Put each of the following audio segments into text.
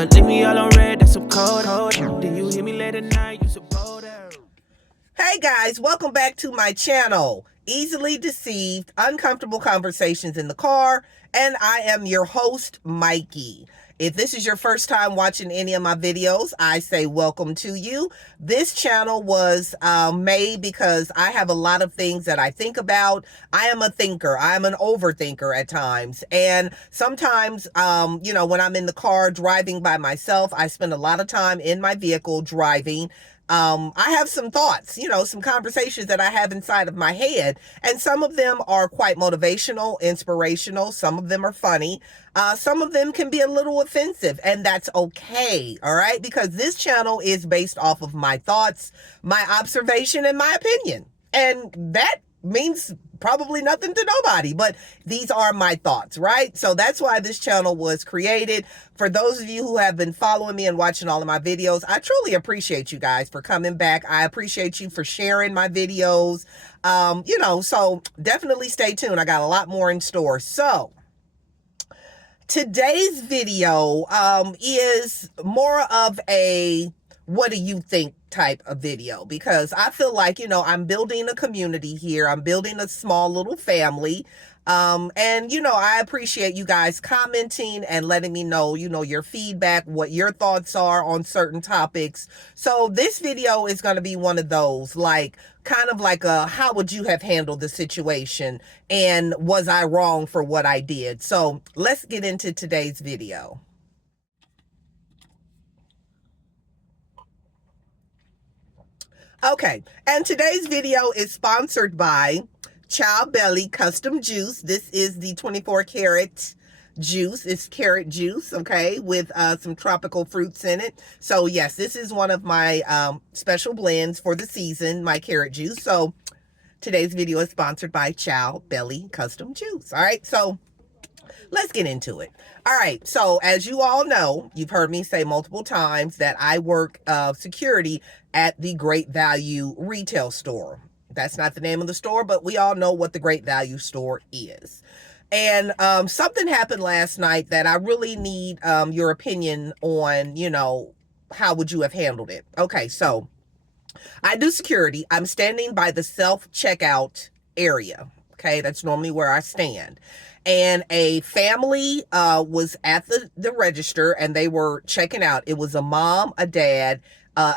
Leave me all on red, that's some cold. Then you hit me late at night, you suppose that. Hey guys, welcome back to my channel, Easily Deceived, Uncomfortable Conversations in the Car, and I am your host, Mikey. If this is your first time watching any of my videos, I say welcome to you. This channel was made because I have a lot of things that I think about. I am a thinker. I am an overthinker at times. And sometimes, when I'm in the car driving by myself, I spend a lot of time in my vehicle driving. I have some thoughts, some conversations that I have inside of my head, and some of them are quite motivational, inspirational. Some of them are funny. Some of them can be a little offensive, and that's okay. All right. Because this channel is based off of my thoughts, my observation, and my opinion. And that means probably nothing to nobody, but these are my thoughts, right? So that's why this channel was created. For those of you who have been following me and watching all of my videos, I truly appreciate you guys for coming back. I appreciate you for sharing my videos. So definitely stay tuned. I got a lot more in store. So today's video is more of a what do you think type of video, because I feel like, I'm building a community here. I'm building a small little family. I appreciate you guys commenting and letting me know, your feedback, what your thoughts are on certain topics. So this video is going to be one of those, kind of like how would you have handled the situation? And was I wrong for what I did? So let's get into today's video. Okay, and today's video is sponsored by Chow Belly Custom Juice. This is the 24 karat juice. It's carrot juice, okay, with some tropical fruits in it. So yes, this is one of my special blends for the season, my carrot juice. So today's video is sponsored by Chow Belly Custom Juice. All right, so let's get into it. All right, so as you all know, you've heard me say multiple times that I work security at the Great Value retail store. That's not the name of the store, but we all know what the Great Value store is. And something happened last night that I really need your opinion on, how would you have handled it? Okay, so I do security. I'm standing by the self-checkout area. Okay, that's normally where I stand. And a family was at the register and they were checking out. It was a mom, a dad.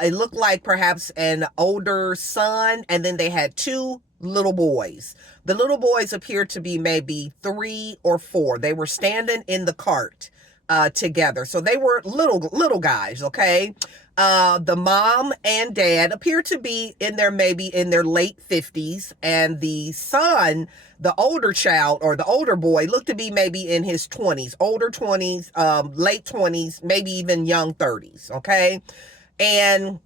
It looked like perhaps an older son, and then they had two little boys. The little boys appeared to be maybe 3 or 4. They were standing in the cart together. So they were little guys, okay? The mom and dad appeared to be maybe in their late 50s, and the son, the older child or the older boy, looked to be maybe in his 20s, older 20s, late 20s, maybe even young 30s, okay? And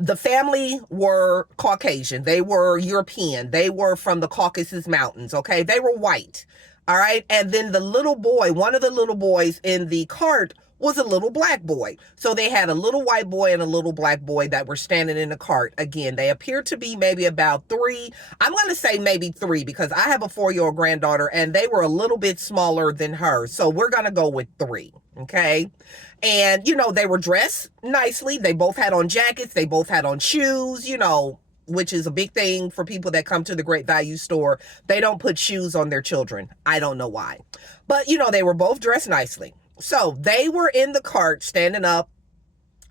the family were Caucasian. They were European. They were from the Caucasus Mountains, okay? They were white, all right? And then the little boy, one of the little boys in the cart was a little black boy. So they had a little white boy and a little black boy that were standing in the cart. Again, they appeared to be maybe about 3. I'm going to say maybe 3 because I have a 4-year-old granddaughter and they were a little bit smaller than her. So we're going to go with 3. Okay. And, they were dressed nicely. They both had on jackets. They both had on shoes, which is a big thing for people that come to the Great Value store. They don't put shoes on their children. I don't know why. But, they were both dressed nicely. So they were in the cart standing up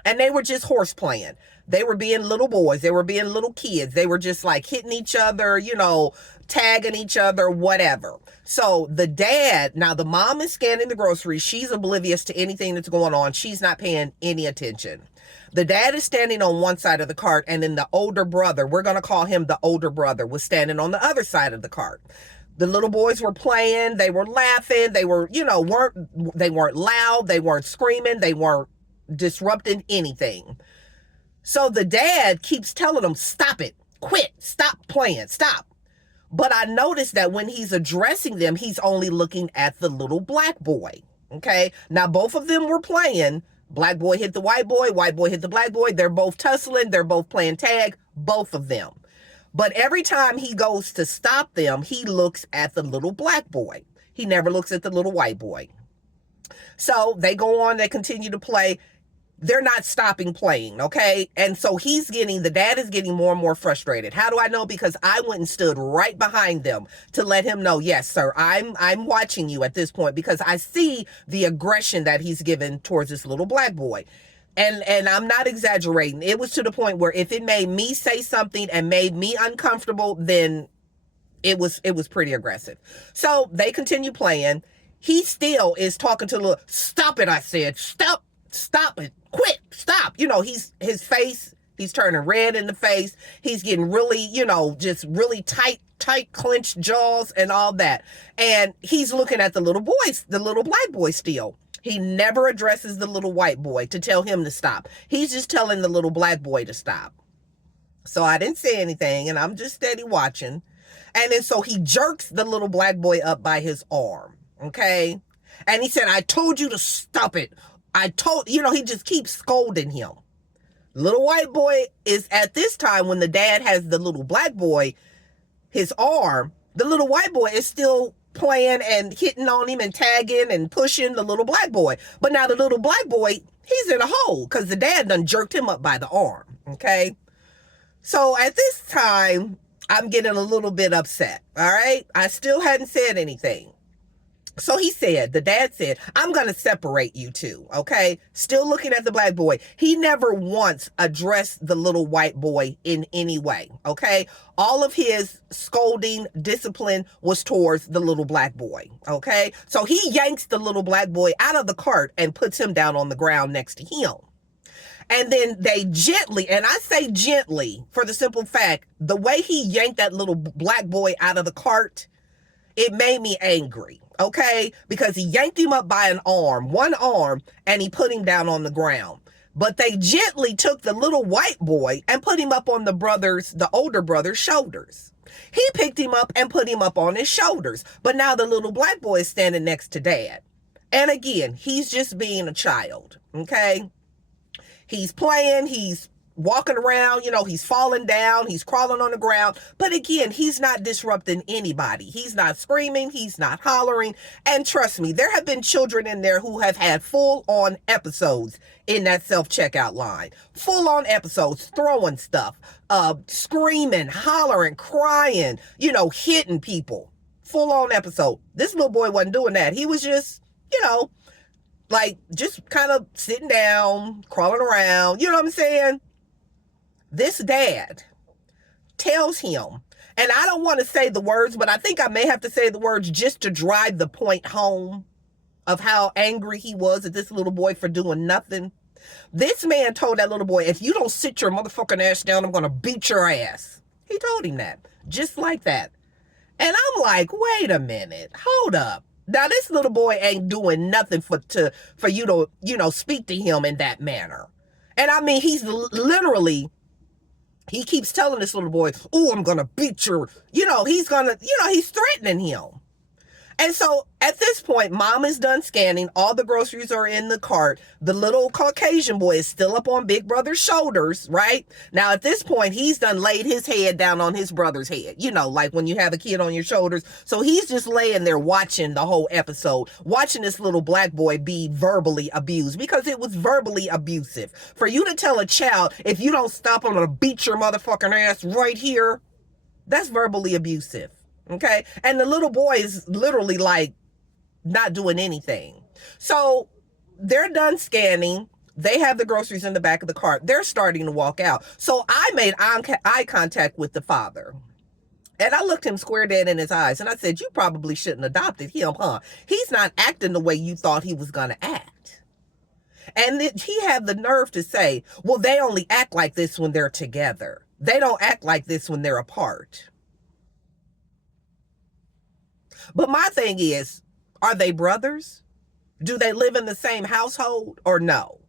and they were just horse playing. They were being little boys. They were being little kids. They were just like hitting each other, tagging each other, whatever. So the dad, now the mom is scanning the groceries. She's oblivious to anything that's going on. She's not paying any attention. The dad is standing on one side of the cart, and then the older brother, we're going to call him the older brother, was standing on the other side of the cart. The little boys were playing. They were laughing. They were, they weren't loud. They weren't screaming. They weren't disrupting anything. So the dad keeps telling them, stop it, quit, stop playing, stop. But I noticed that when he's addressing them, he's only looking at the little black boy. Okay. Now both of them were playing. Black boy hit the white boy hit the black boy. They're both tussling. They're both playing tag, both of them. But every time he goes to stop them, he looks at the little black boy. He never looks at the little white boy. So they go on, they continue to play. They're not stopping playing, okay? And so the dad is getting more and more frustrated. How do I know? Because I went and stood right behind them to let him know, yes, sir, I'm watching you at this point, because I see the aggression that he's given towards this little black boy. And I'm not exaggerating. It was to the point where if it made me say something and made me uncomfortable, then it was pretty aggressive. So they continue playing. He still is talking to the little, stop it, I said, stop it, quit, stop. His face, he's turning red in the face. He's getting really, just really tight clenched jaws and all that. And he's looking at the little black boy still. He never addresses the little white boy to tell him to stop. He's just telling the little black boy to stop. So I didn't say anything, and I'm just steady watching. And then so he jerks the little black boy up by his arm, okay? And he said, I told you to stop it. He just keeps scolding him. Little white boy is, at this time, when the dad has the little black boy, his arm, the little white boy is still playing and hitting on him and tagging and pushing the little black boy. But now the little black boy, he's in a hole because the dad done jerked him up by the arm, okay? So at this time, I'm getting a little bit upset, all right? I still hadn't said anything. So the dad said, I'm going to separate you two, okay? Still looking at the black boy. He never once addressed the little white boy in any way, okay? All of his scolding, discipline was towards the little black boy, okay? So he yanks the little black boy out of the cart and puts him down on the ground next to him. And then they gently, and I say gently for the simple fact, the way he yanked that little black boy out of the cart, it made me angry, okay? Because he yanked him up by one arm, and he put him down on the ground. But they gently took the little white boy and put him up on the older brother's shoulders. He picked him up and put him up on his shoulders. But now the little black boy is standing next to dad. And again, he's just being a child, okay? He's playing, he's walking around, he's falling down, he's crawling on the ground. But again, he's not disrupting anybody. He's not screaming, he's not hollering. And trust me, there have been children in there who have had full-on episodes in that self-checkout line. Full-on episodes, throwing stuff, screaming, hollering, crying, hitting people. Full-on episode. This little boy wasn't doing that. He was just, just kind of sitting down, crawling around, you know what I'm saying? This dad tells him, and I don't want to say the words, but I think I may have to say the words just to drive the point home of how angry he was at this little boy for doing nothing. This man told that little boy, if you don't sit your motherfucking ass down, I'm going to beat your ass. He told him that, just like that. And I'm like, wait a minute, hold up. Now, this little boy ain't doing nothing for you to, speak to him in that manner. And I mean, he's literally, he keeps telling this little boy, oh, I'm going to beat your, he's threatening him. And so at this point, mom is done scanning. All the groceries are in the cart. The little Caucasian boy is still up on big brother's shoulders, right? Now, at this point, he's done laid his head down on his brother's head, like when you have a kid on your shoulders. So he's just laying there watching the whole episode, watching this little black boy be verbally abused, because it was verbally abusive. For you to tell a child, if you don't stop, I'm going to beat your motherfucking ass right here, that's verbally abusive. Okay. And the little boy is literally not doing anything. So they're done scanning. They have the groceries in the back of the cart. They're starting to walk out. So I made eye contact with the father. And I looked him square dead in his eyes. And I said, you probably shouldn't adopted him, huh? He's not acting the way you thought he was going to act. And he had the nerve to say, well, they only act like this when they're together. They don't act like this when they're apart. But my thing is, are they brothers? Do they live in the same household or no?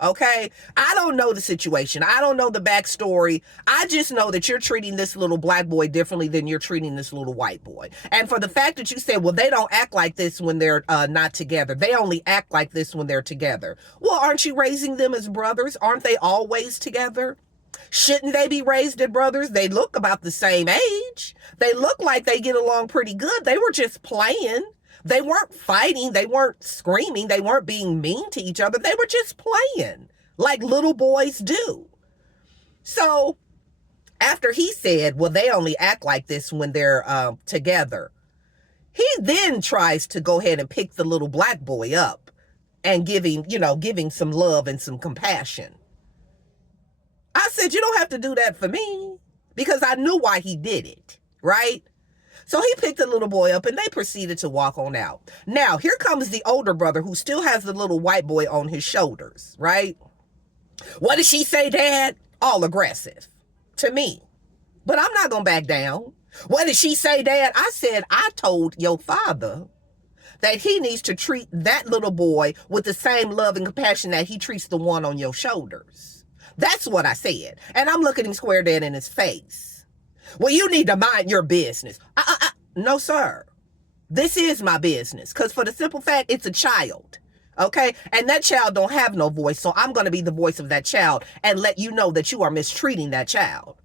Okay. I don't know the situation. I don't know the backstory. I just know that you're treating this little black boy differently than you're treating this little white boy. And for the fact that you said, well, they don't act like this when they're not together. They only act like this when they're together. Well, aren't you raising them as brothers? Aren't they always together? Shouldn't they be raised as brothers? They look about the same age. They look like they get along pretty good. They were just playing. They weren't fighting. They weren't screaming. They weren't being mean to each other. They were just playing like little boys do. So after he said, well, they only act like this when they're together, he then tries to go ahead and pick the little black boy up and giving some love and some compassion. I said, you don't have to do that for me, because I knew why he did it, right? So he picked the little boy up and they proceeded to walk on out. Now, here comes the older brother who still has the little white boy on his shoulders, right? What did she say, Dad? All aggressive to me. But I'm not going to back down. What did she say, Dad? I said, I told your father that he needs to treat that little boy with the same love and compassion that he treats the one on your shoulders. That's what I said. And I'm looking him square dead in his face. Well, you need to mind your business. No, sir. This is my business. Because for the simple fact, it's a child. Okay? And that child don't have no voice. So I'm going to be the voice of that child and let you know that you are mistreating that child.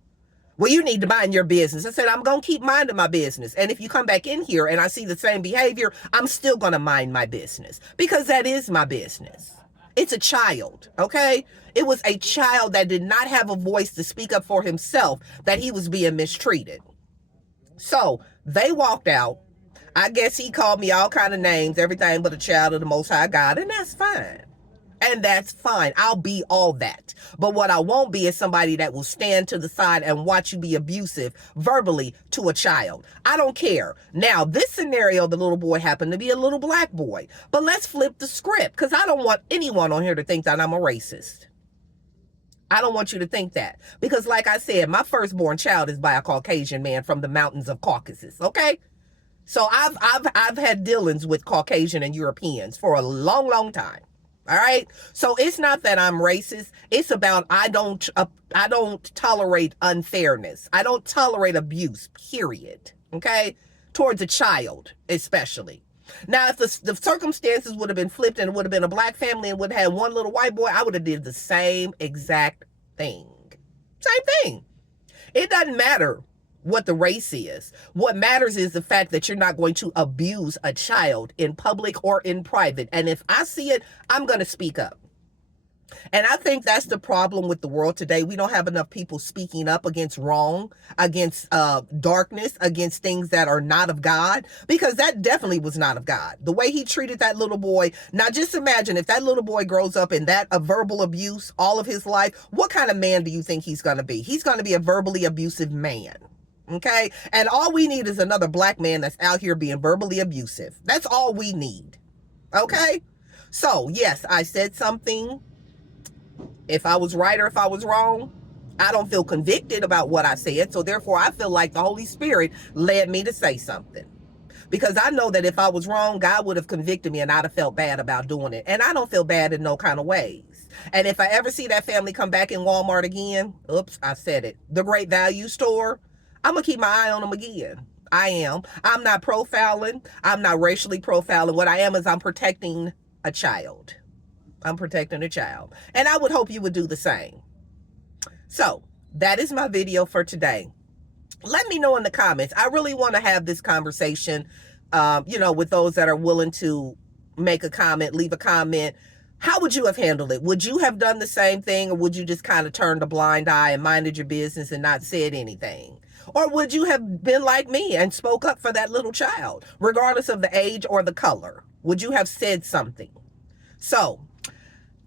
Well, you need to mind your business. I said, I'm going to keep minding my business. And if you come back in here and I see the same behavior, I'm still going to mind my business. Because that is my business. It's a child, okay? It was a child that did not have a voice to speak up for himself, that he was being mistreated. So they walked out. I guess he called me all kind of names, everything but a child of the Most High God, and that's fine. And that's fine. I'll be all that. But what I won't be is somebody that will stand to the side and watch you be abusive verbally to a child. I don't care. Now, this scenario, the little boy happened to be a little black boy. But let's flip the script, because I don't want anyone on here to think that I'm a racist. I don't want you to think that. Because like I said, my firstborn child is by a Caucasian man from the mountains of Caucasus, okay? So I've had dealings with Caucasian and Europeans for a long, long time. All right. So it's not that I'm racist. It's about I don't tolerate unfairness. I don't tolerate abuse, period. Okay. Towards a child, especially. Now, if the circumstances would have been flipped and it would have been a black family and would have had one little white boy, I would have did the same exact thing. Same thing. It doesn't matter what the race is. What matters is the fact that you're not going to abuse a child in public or in private. And if I see it, I'm going to speak up. And I think that's the problem with the world today. We don't have enough people speaking up against wrong, against darkness, against things that are not of God, because that definitely was not of God. The way he treated that little boy. Now, just imagine if that little boy grows up in that verbal abuse all of his life, what kind of man do you think he's going to be? He's going to be a verbally abusive man. Okay. And all we need is another black man that's out here being verbally abusive. That's all we need. Okay. So yes, I said something. If I was right or if I was wrong, I don't feel convicted about what I said. So therefore I feel like the Holy Spirit led me to say something, because I know that if I was wrong, God would have convicted me and I'd have felt bad about doing it. And I don't feel bad in no kind of ways. And if I ever see that family come back in Walmart again, oops, I said it, the Great Value store, I'm going to keep my eye on them again. I am. I'm not profiling. I'm not racially profiling. What I am is I'm protecting a child. I'm protecting a child. And I would hope you would do the same. So that is my video for today. Let me know in the comments. I really want to have this conversation, with those that are willing to make a comment, leave a comment. How would you have handled it? Would you have done the same thing, or would you just kind of turned a blind eye and minded your business and not said anything? Or would you have been like me and spoke up for that little child, regardless of the age or the color? Would you have said something? So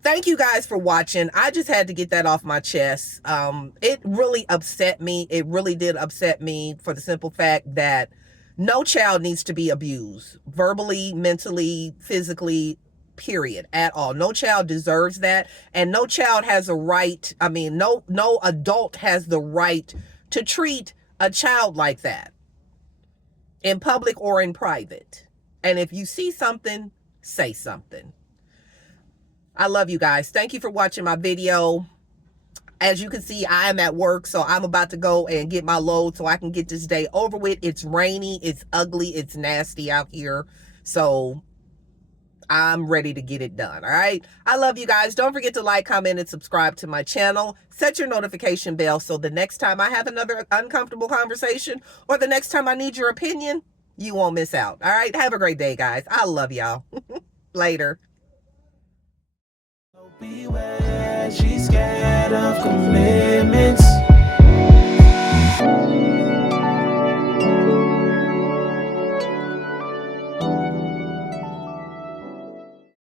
thank you guys for watching. I just had to get that off my chest. It really upset me. It really did upset me, for the simple fact that no child needs to be abused, verbally, mentally, physically, period, at all. No child deserves that. And no child has a right. No adult has the right to treat a child like that in public or in private. And if you see something, say something. I love you guys. Thank you for watching my video. As you can see, I am at work, so I'm about to go and get my load so I can get this day over with. It's rainy, it's ugly, it's nasty out here. So I'm ready to get it done. All right. I love you guys. Don't forget to like, comment, and subscribe to my channel. Set your notification bell so the next time I have another uncomfortable conversation, or the next time I need your opinion, You won't miss out. All right. Have a great day, guys. I love y'all. Later. Beware, she's scared of commitments.